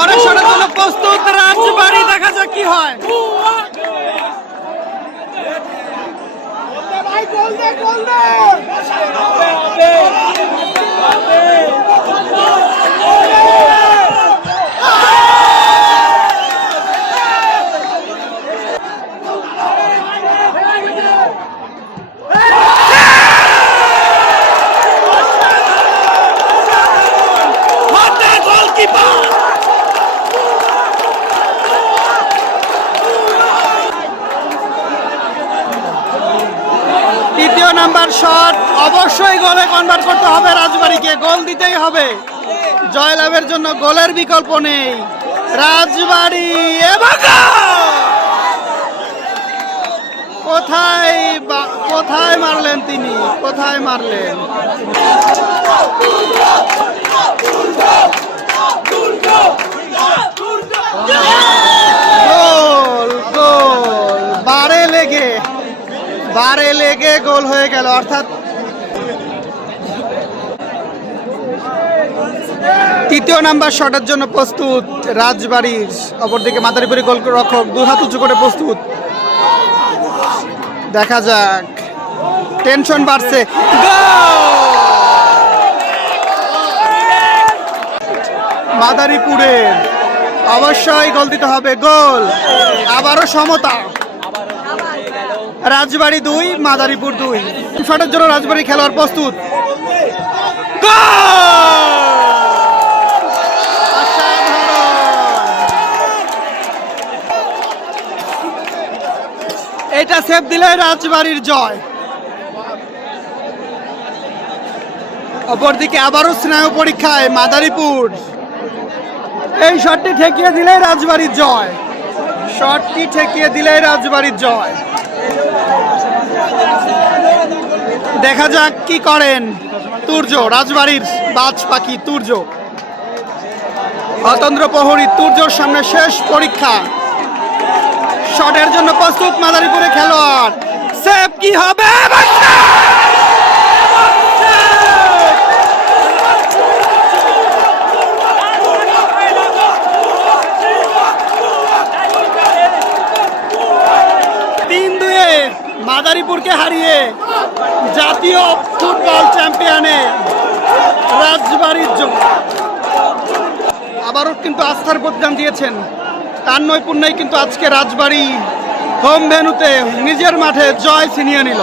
পরের শটের জন্য প্রস্তুত রাজবাড়ী, দেখা যাক কি হয়। তৃতীয় নাম্বার শট অবশ্যই গোলে কনভার্ট করতে হবে রাজবাড়ীকে, গোল দিতেই হবে। জয়লাভের জন্য গোলের বিকল্প নেই। রাজবাড়ী কোথায় মারলেন তিনি, কোথায় মারলেন? গোল গোল, বারে লেগে গোল হয়ে গেল। অর্থাৎ তৃতীয় নাম্বার শটের জন্য প্রস্তুত রাজবাড়ীর। অপরদিকে মাদারীপুরের গোলরক্ষক দুই হাত উঁচু করে প্রস্তুত। দেখা যাক, টেনশন বাড়ছে। মাদারীপুরের অবশ্যই গোল দিতে হবে। গোল, আবারও সমতা। রাজবাড়ী 2, মাদারীপুর 2। শটের জন্য রাজবাড়ী খেলোয়াড় প্রস্তুত। এটা সেভ দিলে রাজবাড়ীর জয়। অপরদিকে আবারও স্নায়ু পরীক্ষায় মাদারীপুর। এই শটটি ঠেকিয়ে দিলে রাজবাড়ীর জয়, শটটি ঠেকিয়ে দিলে রাজবাড়ীর জয়। দেখা যাক কি করেন তুর্য, রাজবাড়ীর বাজ পাখি তুর্য। অতন্দ্র প্রহরী তুর্যর সামনে শেষ পরীক্ষা। শটের জন্য প্রস্তুত মাদারীপুরে খেলোয়াড়। সেভ কি হবে? মাদারীপুরকে হারিয়ে জাতীয় ফুটবল চ্যাম্পিয়নে রাজবাড়ীর জন্য আবারও কিন্তু আস্থার প্রতিদান দিয়েছেন। তার নৈপুণ্যই কিন্তু আজকে রাজবাড়ী হোম ভেন্যুতে নিজের মাঠে জয় ছিনিয়ে নিল।